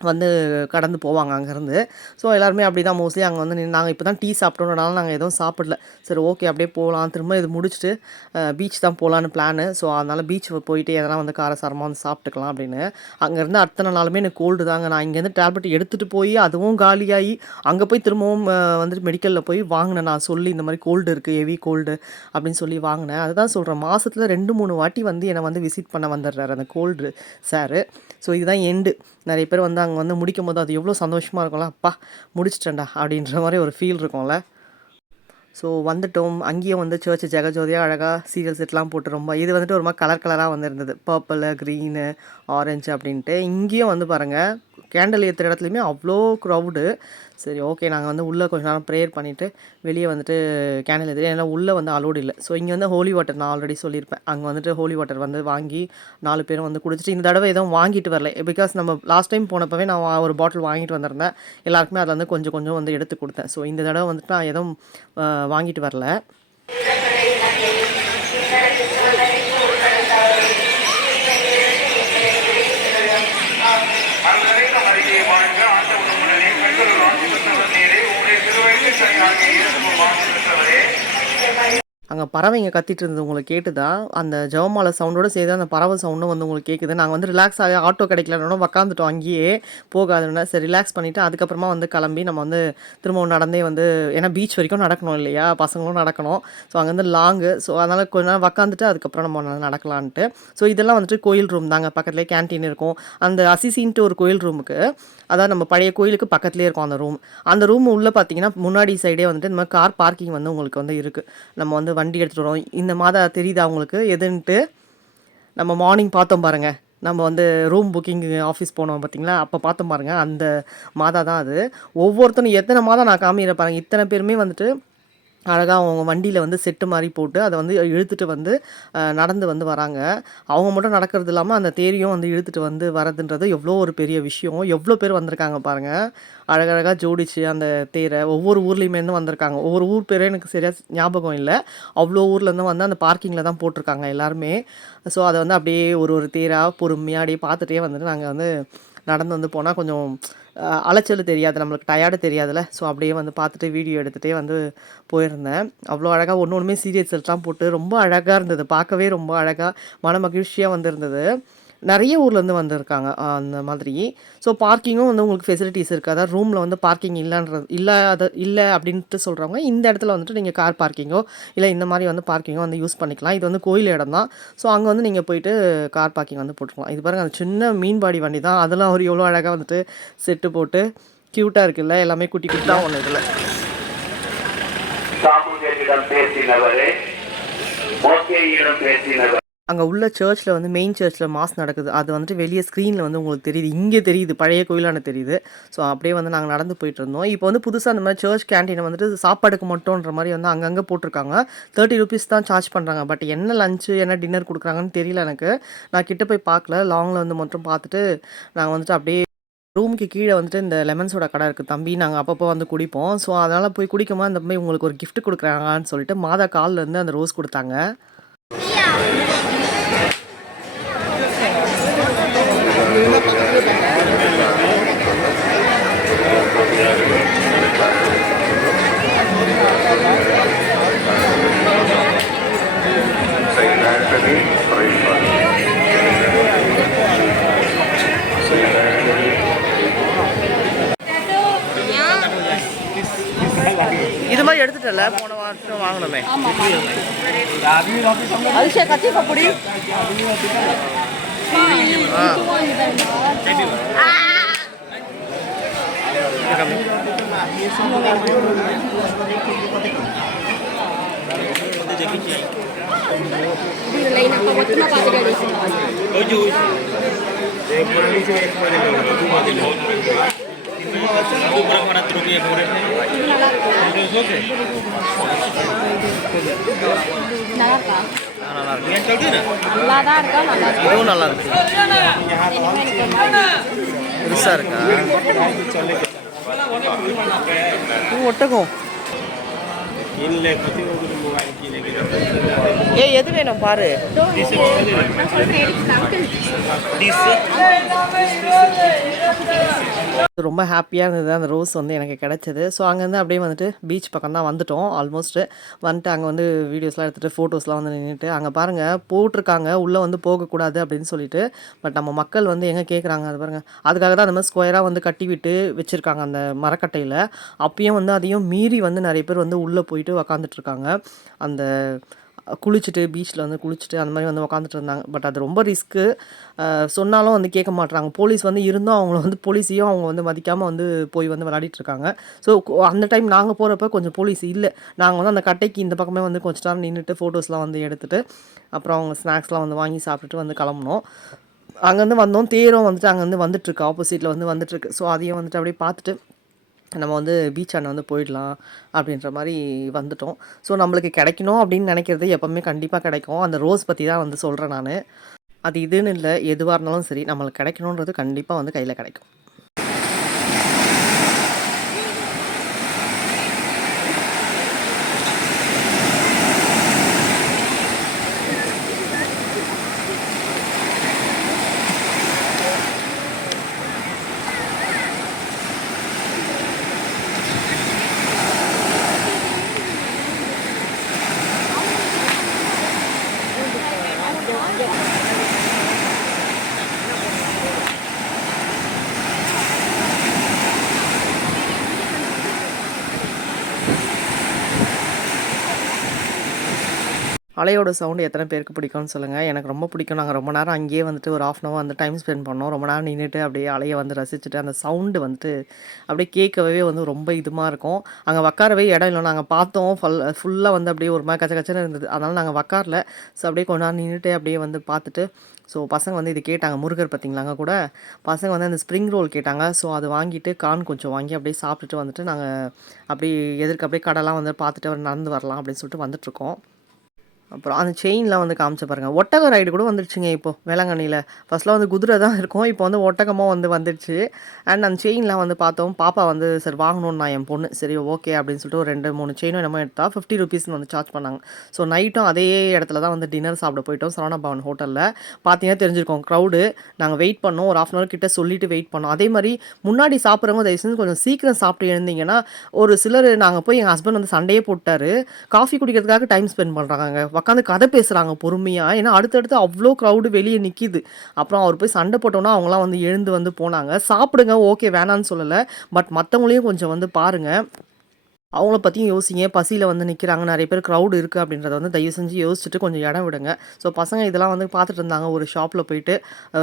வந்து கடந்து போவாங்க அங்கேருந்து. ஸோ எல்லாருமே அப்படி தான் மோஸ்ட்லி அங்கே வந்து நாங்கள் இப்போ தான் டீ சாப்பிட்டோன்றனால நாங்கள் எதுவும் சாப்பிடல. சரி ஓகே அப்படியே போகலாம், திரும்ப இது முடிச்சுட்டு பீச் தான் போகலான்னு பிளானு. ஸோ அதனால் பீச் போயிட்டு எதனா வந்து காரசாரமாக வந்து சாப்பிட்டுக்கலாம் அப்படின்னு. அங்கேருந்து அத்தனை நாளுமே எனக்கு கோல்டு தாங்க. நான் இங்கேருந்து டேப்லெட் எடுத்துகிட்டு போய் அதுவும் காலியாகி அங்கே போய் திரும்பவும் வந்துட்டு மெடிக்கலில் போய் வாங்கினேன். நான் சொல்லி இந்த மாதிரி கோல்டு இருக்குது, ஹெவி கோல்டு அப்படின்னு சொல்லி வாங்கினேன். அதுதான் சொல்கிறேன், மாதத்தில் 2-3 வாட்டி வந்து என்னை வந்து விசிட் பண்ண வந்துடுறாரு அந்த கோல்டு சாரு. ஸோ இதுதான் எண்டு. நிறைய பேர் வந்து அங்கே வந்து முடிக்கும் போது அது எவ்வளோ சந்தோஷமாக இருக்கும்ல, அப்பா முடிச்சிட்டேன்டா அப்படின்ற மாதிரி ஒரு ஃபீல் இருக்கும்ல. ஸோ வந்துட்டோம். அங்கேயும் வந்து சர்ச் ஜெகஜோதியாக அழகாக சீரியல் செட்லாம் போட்டு ரொம்ப இது வந்துட்டு ஒரு மாதிரி கலராக வந்து இருந்தது, பர்பிள், க்ரீனு, ஆரஞ்சு அப்படின்ட்டு. இங்கேயும் வந்து பாருங்கள் கேண்டில் ஏற்றுற இடத்துலையுமே அவ்வளோ க்ரௌடு. சரி ஓகே நாங்கள் வந்து உள்ளே கொஞ்ச நேரம் ப்ரேயர் பண்ணிவிட்டு வெளியே வந்துட்டு கேண்டில் ஏற்றி, ஏன்னா உள்ளே வந்து அலோடு இல்லை. ஸோ இங்கே வந்து ஹோலி வாட்டர் நான் ஆல்ரெடி சொல்லியிருப்பேன், அங்கே வந்துட்டு ஹோலி வாட்டர் வந்து வாங்கி 4 பேரும் வந்து குடிச்சிட்டு, இந்த தடவை எதுவும் வாங்கிட்டு வரல. பிகாஸ் நம்ம லாஸ்ட் டைம் போனப்பவே நான் ஒரு பாட்டில் வாங்கிட்டு வந்திருந்தேன். எல்லாருக்குமே அதில் வந்து கொஞ்சம் கொஞ்சம் வந்து எடுத்து கொடுத்தேன். ஸோ இந்த தடவை வந்துட்டு நான் எதுவும் வாங்கிட்டு வரல. அங்கே பறவைங்க கத்திட்டு இருந்தது உங்களுக்கு கேட்டுதா? அந்த ஜெபமாலை சவுண்டோடு சேர்த்து அந்த பறவை சவுண்டும் வந்து உங்களுக்கு கேட்குது. நாங்கள் வந்து ரிலாக்ஸ் ஆகி ஆட்டோ கிடைக்கலன்னா உக்காந்துட்டோம் அங்கேயே, போகாதுன்னா சரி ரிலாக்ஸ் பண்ணிவிட்டு அதுக்கப்புறமா வந்து கிளம்பி நம்ம வந்து திரும்பவும் நடந்தே வந்து, ஏன்னா பீச் வரைக்கும் நடக்கணும் இல்லையா, பசங்களும் நடக்கணும். ஸோ அங்கேருந்து லாங்கு. ஸோ அதனால் கொஞ்ச நேரம் உக்காந்துட்டு அதுக்கப்புறம் நம்ம நடக்கலான்ட்டு. ஸோ இதெல்லாம் வந்துட்டு கோயில் ரூம் தாங்க, பக்கத்துலேயே கேன்டீன் இருக்கும். அந்த அசிசின்ட்டு ஒரு கோயில் ரூமுக்கு, அதாவது நம்ம பழைய கோயிலுக்கு பக்கத்துலேயே இருக்கும் அந்த ரூம். அந்த ரூம் உள்ளே பார்த்தீங்கன்னா முன்னாடி சைடே வந்துட்டு இந்த மாதிரி கார் பார்க்கிங் வந்து உங்களுக்கு வந்து இருக்குது. நம்ம வந்து வண்டி எடுத்துகிட்டு வரோம். இந்த மாதம் தெரியுதா உங்களுக்கு எதுன்ட்டு? நம்ம மார்னிங் பார்த்தோம் பாருங்கள், நம்ம வந்து ரூம் புக்கிங் ஆஃபீஸ் போனோம் பார்த்தீங்களா, அப்போ பார்த்தோம் பாருங்கள், அந்த மாதா தான் அது. ஒவ்வொருத்தரும் எத்தனை மாதம் நான் காமிக்கிறேன் பாருங்கள், இத்தனை பேருமே வந்துட்டு அழகாக அவங்க வண்டியில் வந்து செட்டு மாதிரி போட்டு அதை வந்து இழுத்துட்டு வந்து நடந்து வந்து வராங்க. அவங்க மட்டும் நடக்கிறது இல்லாமல் அந்த தேரியும் வந்து இழுத்துட்டு வந்து வரதுன்றது எவ்வளோ ஒரு பெரிய விஷயம். எவ்வளோ பேர் வந்திருக்காங்க பாருங்கள், அழகழகாக ஜோடிச்சு அந்த தேரை. ஒவ்வொரு ஊர்லேயுமேருந்து வந்திருக்காங்க. ஒவ்வொரு ஊர் பேரும் எனக்கு சரியாக ஞாபகம் இல்லை. அவ்வளோ ஊர்லேருந்து வந்து அந்த பார்க்கிங்கில் தான் போட்டிருக்காங்க எல்லாருமே. ஸோ அதை வந்து அப்படியே ஒரு தேராக பொறுமையாக அப்படியே பார்த்துட்டே வந்துட்டு நாங்கள் வந்து நடந்து வந்து போனால் கொஞ்சம் அலைச்சல் தெரியாது, நம்மளுக்கு டயர்டு தெரியாதுல்ல. ஸோ அப்படியே வந்து பார்த்துட்டு வீடியோ எடுத்துகிட்டே வந்து போயிருந்தேன். அவ்வளோ அழகாக ஒன்றுமே சீரியஸ் எல்லாம் போட்டு ரொம்ப அழகாக இருந்தது, பார்க்கவே ரொம்ப அழகாக மன மகிழ்ச்சியாக வந்துருந்தது. நிறைய ஊர்லேருந்து வந்திருக்காங்க அந்த மாதிரி. ஸோ பார்க்கிங்கும் வந்து உங்களுக்கு ஃபெசிலிட்டிஸ் இருக்குது. அதாவது ரூமில் வந்து பார்க்கிங் இல்லை அப்படின்ட்டு சொல்கிறவங்க இந்த இடத்துல வந்துட்டு நீங்கள் கார் பார்க்கிங்கோ இல்லை இந்த மாதிரி வந்து பார்க்கிங்கோ வந்து யூஸ் பண்ணிக்கலாம். இது வந்து கோயில் இடம் தான். ஸோ அங்கே வந்து நீங்கள் போயிட்டு கார் பார்க்கிங் வந்து போட்டுக்கலாம். இது பாருங்கள், அந்த சின்ன மீன்பாடி வண்டி தான், அதெல்லாம் அவர் எவ்வளோ அழகாக வந்துட்டு செட்டு போட்டு க்யூட்டாக இருக்குல்ல, எல்லாமே குட்டி குட்டி தான் ஒன்று இதில். சாமுவேலிடம் பேசினவரே, மோசேயிடம் பேசினவர். அங்கே உள்ள சர்ச்சில் வந்து மெயின் சர்ச்சில் மாஸ் நடக்குது. அது வந்துட்டு வெளியே ஸ்க்ரீனில் வந்து உங்களுக்கு தெரியுது. இங்கே தெரியுது, பழைய கோயிலான தெரியுது. ஸோ அப்படியே வந்து நாங்கள் நடந்து போயிட்டுருந்தோம். இப்போ வந்து புதுசாக அந்த மாதிரி சர்ச் கேன்டீனை வந்துட்டு சாப்பாடுக்கு மட்டும்ன்ற மாதிரி வந்து அங்கங்கே போட்டிருக்காங்க. 30 ருபீஸ் தான் சார்ஜ் பண்ணுறாங்க. பட் என்ன லஞ்சு என்ன டின்னர் கொடுக்குறாங்கன்னு தெரியல எனக்கு. நான் கிட்ட போய் பார்க்கல. லாங்கில் வந்து மட்டும் பார்த்துட்டு நாங்கள் வந்துட்டு அப்படியே ரூமுக்கு கீழே வந்துட்டு இந்த லெமன் சோடா கடை இருக்குது தம்பி. நாங்கள் அப்பப்போ வந்து குடிப்போம். ஸோ அதனால் போய் குடிக்கும்போது அந்த மாதிரி உங்களுக்கு ஒரு கிஃப்ட் கொடுக்குறாங்கன்னு சொல்லிட்டு மாதா கால்லேருந்து அந்த ரோஸ் கொடுத்தாங்க. இது மாதிரி எடுத்துட்டல போன வாரம் வாங்கணுமே. அரிசியா கத்தி பப்படி இதுவும் நல்லா இருக்கு. பெருசா இருக்கா ஒட்டகம்? எது வேணும் பாரு. ரொம்ப ஹாப்பியாக இருந்தது அந்த ரோஸ் வந்து எனக்கு கிடச்சிது. ஸோ அங்கேருந்து அப்படியே வந்துட்டு பீச் பக்கம் தான் வந்துட்டோம். ஆல்மோஸ்ட்டு வந்துட்டு அங்கே வந்து வீடியோஸ்லாம் எடுத்துகிட்டு ஃபோட்டோஸ்லாம் வந்து நின்றுட்டு அங்கே பாருங்கள் போட்டிருக்காங்க உள்ளே வந்து போகக்கூடாது அப்படின்னு சொல்லிட்டு. பட் நம்ம மக்கள் வந்து எங்கே கேட்குறாங்க அது பாருங்கள். அதுக்காக தான் அந்த மாதிரி ஸ்கொயராக வந்து கட்டி விட்டு வச்சுருக்காங்க அந்த மரக்கட்டையில். அப்பயும் வந்து அதையும் மீறி வந்து நிறைய பேர் வந்து உள்ளே போயிட்டு உக்காந்துட்ருக்காங்க. அந்த குளிச்சுட்டு பீச்சில் வந்து குளிச்சுட்டு அந்த மாதிரி வந்து உக்காந்துட்டு இருந்தாங்க. பட் அது ரொம்ப ரிஸ்க்கு. சொன்னாலும் வந்து கேட்க மாட்றாங்க. போலீஸ் வந்து இருந்தும் அவங்கள வந்து போலீஸையும் அவங்க வந்து மதிக்காமல் வந்து போய் வந்து விளையாடிட்டு இருக்காங்க. ஸோ அந்த டைம் நாங்கள் போகிறப்ப கொஞ்சம் போலீஸ் இல்லை. நாங்கள் வந்து அந்த கட்டைக்கு இந்த பக்கமே வந்து கொஞ்சம் நேரம் நின்றுட்டு ஃபோட்டோஸ்லாம் வந்து எடுத்துகிட்டு அப்புறம் அவங்க ஸ்நாக்ஸ்லாம் வந்து வாங்கி சாப்பிட்டுட்டு வந்து கிளம்புனோம். அங்கேருந்து வந்தோம். தேரும் வந்துட்டு அங்கேருந்து வந்துட்டுருக்கு, ஆப்போசிட்டில் வந்து வந்துட்டுருக்கு. ஸோ அதையும் வந்துட்டு அப்படியே பார்த்துட்டு நம்ம வந்து பீச் ஆண்ட வந்து போயிடலாம் அப்படின்ற மாதிரி வந்துட்டோம். ஸோ நம்மளுக்கு கிடைக்கணும் அப்படின்னு நினைக்கிறது எப்போவுமே கண்டிப்பாக கிடைக்கும். அந்த ரோஸ் பற்றி தான் வந்து சொல்கிறேன் நான். அது இதுன்னு இல்லை, எதுவாக இருந்தாலும் சரி நம்மளுக்கு கிடைக்கணுன்றது கண்டிப்பாக வந்து கையில் கிடைக்கும். அலையோட சவுண்டு எத்தனை பேருக்கு பிடிக்கும்னு சொல்லுங்கள். எனக்கு ரொம்ப பிடிக்கும். நாங்கள் ரொம்ப நேரம் அங்கேயே வந்துட்டு ஒரு 1/2 hour வந்து டைம் ஸ்பெண்ட் பண்ணோம். ரொம்ப நேரம் நின்றுட்டு அப்படியே அலையை வந்து ரசிச்சுட்டு அந்த சவுண்டு வந்துட்டு அப்படியே கேட்கவே வந்து ரொம்ப இதுமாக இருக்கும். அங்கே உட்காரவே இடம் இல்லை. நாங்கள் பார்த்தோம் ஃபுல்லாக வந்து அப்படியே ஒரு மாதிரி கச்ச கச்சன்னு இருந்தது. அதனால் நாங்கள் உட்காரல. ஸோ அப்படியே கொஞ்ச நேரம் நின்றுட்டு அப்படியே வந்து பார்த்துட்டு ஸோ பசங்க வந்து இது கேட்டாங்க. முருகர் பார்த்திங்களாங்க கூட பசங்க வந்து அந்த ஸ்ப்ரிங் ரோல் கேட்டாங்க. ஸோ அது வாங்கிட்டு கார்ன் கொஞ்சம் வாங்கி அப்படியே சாப்பிட்டுட்டு வந்துட்டு நாங்கள் அப்படியே எதிர்க்க அப்படியே கடைலாம் வந்து பார்த்துட்டு நடந்து வரலாம் அப்படின்னு சொல்லிட்டு வந்துட்டுருக்கோம். அப்புறம் அந்த செயின்லாம் வந்து காமிச்சு பாருங்கள். ஒட்டக ரைடு கூட வந்துடுச்சுங்க இப்போது வேளாங்கண்ணியில். ஃபஸ்ட்லாம் வந்து குதிரை தான் இருக்கும். இப்போ வந்து ஒட்டகமாக வந்து வந்துடுச்சு. அண்ட் அந்த செயின்லாம் வந்து பார்த்தோம். பாப்பா வந்து சரி வாங்கணும்னு நான் என் பொண்ணு சரி ஓகே அப்படின்னு சொல்லிட்டு ஒரு 2-3 செயினும் என்னமோ எடுத்தா 50 ருபீஸ்னு வந்து சார்ஜ் பண்ணாங்க. ஸோ நைட்டும் அதே இடத்துல தான் வந்து டின்னர் சாப்பிட போயிட்டோம் சரவணா பவன் ஹோட்டலில். பார்த்தீங்கன்னா தெரிஞ்சிருக்கோம் க்ரௌடு. நாங்கள் வெயிட் பண்ணோம். ஒரு 1/2 hour கிட்ட சொல்லிவிட்டு வெயிட் பண்ணோம். அதே மாதிரி முன்னாடி சாப்பிட்றவங்க தயவு செஞ்சு கொஞ்சம் சீக்கிரம் சாப்பிட்டு எழுந்தீங்கன்னா ஒரு சிலர் நாங்கள் போய் எங்கள் ஹஸ்பண்ட் வந்து சண்டையே போட்டார். காஃபி குடிக்கிறதுக்காக டைம் ஸ்பெண்ட் பண்ணுறாங்க. உட்காந்து கதை பேசுகிறாங்க பொறுமையாக. ஏன்னா அடுத்தடுத்து அவ்வளோ க்ரௌடு வெளியே நிற்கிது. அப்புறம் அவர் போய் சண்டை போட்டோன்னா அவங்களாம் வந்து எழுந்து வந்து போனாங்க. சாப்பிடுங்க ஓகே வேணான்னு சொல்லலை. பட் மற்றவங்களையும் கொஞ்சம் வந்து பாருங்கள். அவங்கள பற்றியும் யோசிங்க. பசியில் வந்து நிற்கிறாங்க. நிறைய பேர் க்ரௌடு இருக்குது அப்படின்றத வந்து தயவு செஞ்சு யோசிச்சுட்டு கொஞ்சம் இடம் விடுங்க. ஸோ பசங்க இதெல்லாம் வந்து பார்த்துட்டு இருந்தாங்க. ஒரு ஷாப்பில் போயிட்டு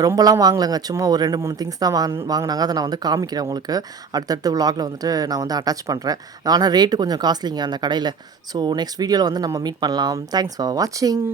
ரொம்பலாம் வாங்கலைங்க. சும்மா ஒரு 2-3 திங்ஸ் தான் வாங்கினாங்க. அதை நான் வந்து காமிக்கிறேன் உங்களுக்கு. அடுத்தடுத்த விலாகில் வந்துட்டு நான் வந்து அட்டாச் பண்ணுறேன். ஆனால் ரேட்டு கொஞ்சம் காஸ்ட்லிங்க அந்த கடையில். ஸோ நெக்ஸ்ட் வீடியோவில் வந்து நம்ம மீட் பண்ணலாம். தேங்க்ஸ் ஃபார் வாட்சிங்.